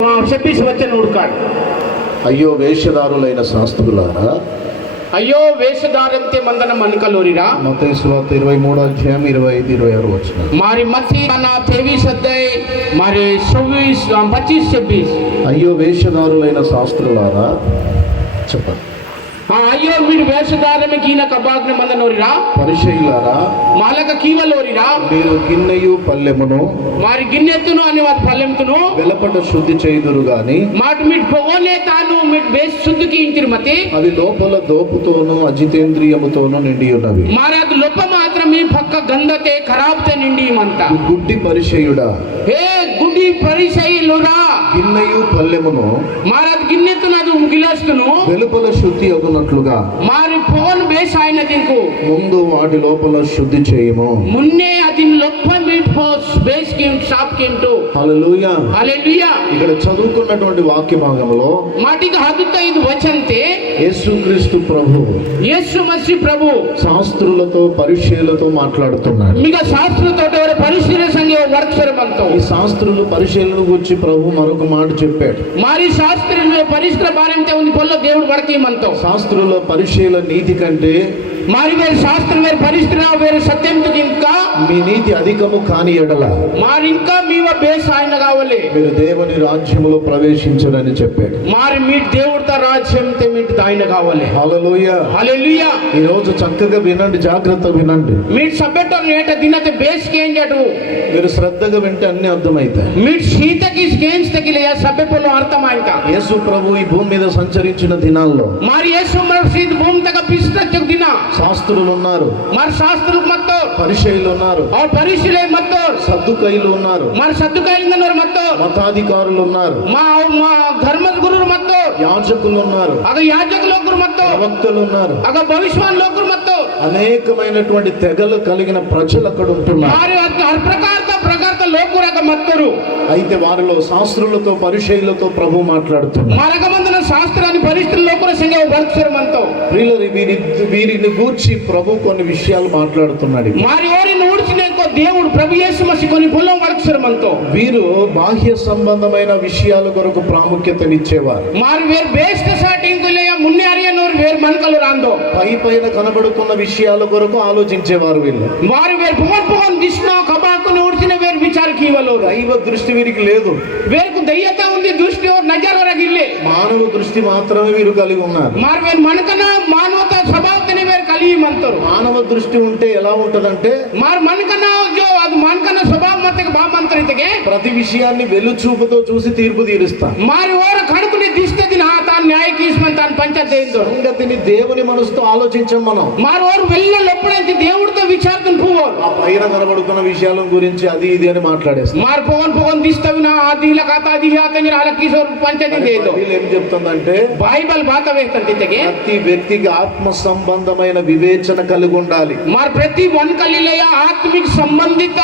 26 वचन उड़काड అయ్యో వేషధారులైన శాస్త్రులారా, అయ్యో వేషధారంతే మందన మనకలోరిరా. మత్తయి సువార్త 23వ అధ్యాయం 25 26 వచనం. మారి మత్తి 23 అధ్యాయ మరి 24 25 26. అయ్యో వేషధారులైన శాస్త్రులారా చెప్పండి. అయ్యో మీరు వేషధారమే కీన కబాగ్న మందనోరిరా. పరిసయ్యులారా, మాలక కీవలోరిరా. మీరు గిన్నెయు పల్లెమును మారి గిన్నెత్తును అని వారి పల్లెంతును వెలపట శుద్ధి చేయుదురు గాని మాట మిట్ పోలే తాను మిట్ బేస్ శుద్ధికి ఇంటిరుమతి అవి లోపల దోపుతోనూ అజితేంద్రియముతోనూ నిండి ఉన్నవి. మారి అది లొప్ప మాత్రం ఈ పక్క గంధతే ఖరాబ్తే నిండి మంత. గుడ్డి పరిసయ్యుడా, హే గుడ్డి పరిసయ్యులురా, గిన్నెయు పల్లెమును మారి అది గిన్నెత్తును అది గిలాస్తును వెలుపల శుద్ధి అగునట్లుగా మారి ఫోన్ బేస్ ఆయన దింకు ముందు వాటి లోపల శుద్ధి చేయము. మున్నే అది లొప్ప మీట్ పోస్ బేస్ కి షాప్ కింటూ. హల్లెలూయా. హల్లెలూయా. ఇక్కడ చదువుకున్నటువంటి వాక్య భాగంలో మాటికి హదుత ఇది వచంతే యేసుక్రీస్తు ప్రభు యేసు మసీహ్ ప్రభు శాస్త్రులతో పరిచయులతో మాట్లాడుతున్నాడు. మిగ శాస్త్రులతో పరిశీలన సంగే వర్క్షరమంతో ఈ శాస్త్రులు పరిశీలన గురించి ప్రభు మరొక మాట చెప్పాడు. మారి శాస్త్రులు పరిశ్ర భారంతే ఉంది పొల్లో దేవుడు వరకీమంతో. శాస్త్రుల పరిశీలన నీతి కంటే మారి వేరు శాస్త్రం వేరు పరిశ్ర వేరు సత్యంతో ఇంకా మీ నీతి అధికము కాని ఎడల మారి ఇంకా మీవ బేస్ ఆయన కావాలి మీరు దేవుని రాజ్యములో ప్రవేశించరని చెప్పాడు. మారి మీ దేవుడితో రాజ్యం మీట్ ఆయన కావాలి. హల్లెలూయా. హల్లెలూయా. ఈ రోజు చక్కగా వినండి, జాగ్రత్త వినండి. మీట్ సబ్బెట్టో నేట దినతే బేస్ కేంజటు మీరు శ్రద్ధగా వింటే అన్ని అర్థమైతాయి. మీట్ శీతకి స్కేన్స్ తగిలే సబ్బెపోలో అర్థమైంత. యేసు ప్రభు ఈ భూమి మీద సంచరించిన దినాల్లో మారి యేసు మసీద్ భూమి తక పిస్తచ దిన శాస్త్రులు ఉన్నారు, మారి శాస్త్రులు మత్తో పరిచయులు ఉన్నారు, ఆ పరిశీలే మత్తో సద్దుకైలు ఉన్నారు, మారి సద్దుకాయలిందనోరు మత్తో మతాధికారులు ఉన్నారు, మా మా ధర్మ గురువు మత్తో యాజకులు ఉన్నారు, అగ యాజకులు మత్తో ప్రవక్తలు ఉన్నారు, అగ భవిష్యవాణి లోకులు మత్తో అనేకమైనటువంటి తెగలు కలిగిన ప్రజలు అక్కడ ఉంటున్నారు. మారి హర్ ప్రకారత లోకురక మత్తరు. అయితే వారిలో శాస్త్రులతో పరిచయులతో ప్రభు మాట్లాడుతున్నారు. మరగమందున శాస్త్రాన్ని పరిస్థితుల లోకుల సంగే వర్క్షరమంతో ప్రియులారా, వీరిని గూర్చి ప్రభు కొన్ని విషయాలు మాట్లాడుతున్నాడు. మారి ఓరిని ఊడ్చినేకో దేవుడు ప్రభు యేసు మసీహ్ కొన్ని పొలం వర్క్షరమంతో. వీరు బాహ్య సంబంధమైన విషయాల కొరకు ప్రాముఖ్యతనిచ్చేవారు. మారి వేరు బేస్ట్ సాటింగులయ మున్నే అరియనోరు వేరు మనకలు రాందో పైన కనబడుతున్న విషయాల కొరకు ఆలోచించేవారు వీళ్ళు. వారు వేరు పుగన్ దిష్ణ కబాకుని ఊడ్చిన వేరు విచార కీవలో దైవ దృష్టి వీరికి లేదు. వేరుకు దయ్యత ఉంది దృష్టి నజర్ రగిల్లే మానవ దృష్టి మాత్రమే వీరు కలిగి ఉన్నారు. మారు వేరు మనకన మానవత స్వభావతని వేరు కలిగి మంతరు. మానవ దృష్టి ఉంటే ఎలా ఉంటదంటే మారు మనకన్నా అది మనకన్నా స్వభావం మతకి బామంతరితగే ప్రతి విషయాన్ని వెలుచూపుతో చూసి తీర్పు తీరుస్తా. మారి ఓర కడుకుని దిష్టది నా తాను న్యాయ కీస్మని తాను పంచాయతీ సంగతిని దేవుని మనసుతో ఆలోచించాం మనం. మారు ఓరు వెళ్ళలు ఎప్పుడైతే దేవుడితో విచారణ పోవాలి ఆ పైన కనబడుతున్న విషయాల గురించి అది ఇది అని మాట్లాడేస్తాం. మారు పోగన్ దిష్టవి నా అది ఇలా కాత అది అతని అలా కిషోర్ పంచాయతీ ఏం చెప్తుందంటే బైబల్ బాత వేస్తుంది ప్రతి వ్యక్తికి ఆత్మ సంబంధమైన వివేచన కలిగి ఉండాలి. మరి ప్రతి వన్కలిలయ ఆత్మిక సంబంధిత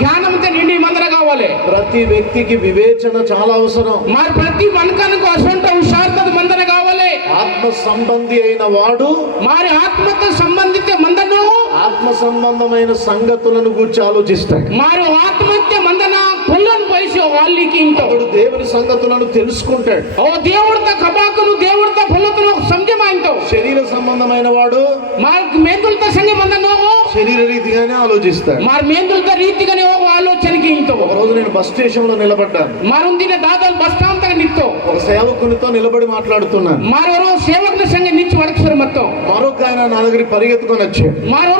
జ్ఞానంతో నిండి మందర కావాలి. ప్రతి వ్యక్తికి వివేచన చాలా అవసరం. మరి ప్రతి వన్కనకు అసంట హుషార్త మందర కావాలి. ఆత్మ సంబంధి అయిన వాడు మరి ఆత్మతో సంబంధిత మందను ఆత్మ సంబంధమైన సంగతులను గురించి ఆలోచిస్తాడు. మరి ఆత్మహత్య మందన పొల్లను పోసి వాళ్ళకి ఇంటడు దేవుని సంగతులను తెలుసుకుంటాడు. ఓ దేవుడితో కబాకును దేవుడితో పొల్లతును సంజమాయింతో శరీర సంబంధమైన వాడు మరి మేందులతో సంగ మందను శరీర రీతిగానే ఆలోచిస్తాడు. మరి మేందులతో రీతిగానే ఆలోచనకి ఇంటో. ఒక రోజు నేను బస్ స్టేషన్ లో నిలబడ్డాను. మరుందిన దాదాపు బస్ స్టాండ్ తగ్గ నిత్తో ఒక సేవకునితో నిలబడి మాట్లాడుతున్నాను. మరో సేవకుల సంగ నిచ్చి వడకసారి మొత్తం మరొక ఆయన నా దగ్గర పరిగెత్తుకొని వచ్చాడు. మరో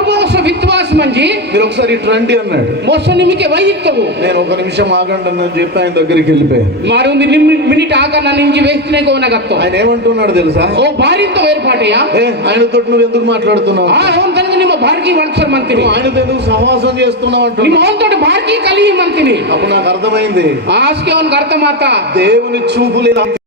విశ్వాస మంచి మీరు ఒకసారి ఇటు రండి అన్నాడు. మోసం నిమికే వైయిత్తవు. నేను ఒక నిమిషం ఆగండి అని చెప్పి ఆయన దగ్గరికి వెళ్ళిపోయాను. మరుంది మినిట్ ఆగ నా నుంచి వేస్తేనే కోనగత్తో. ఆయన ఏమంటున్నాడు తెలుసా? ఓ భార్యతో ఏర్పాటయ్యా. ఆయనతో నువ్వు ఎందుకు మాట్లాడుతున్నావు? అవును తనకు ನಿಮ್ಮ భార్యకి వడకసారి మంత్రి ఆయనతో ఎందుకు సహవాసం చేస్తున్నావు అంటున్నావు. ನಿಮ್ಮ ಅವನతో భార్యకి కలిగి మంత్రి. అప్పుడు నాకు అర్థమైంది. ఆస్కి ಅವನಿಗೆ అర్థమాత దేవుని చూపులు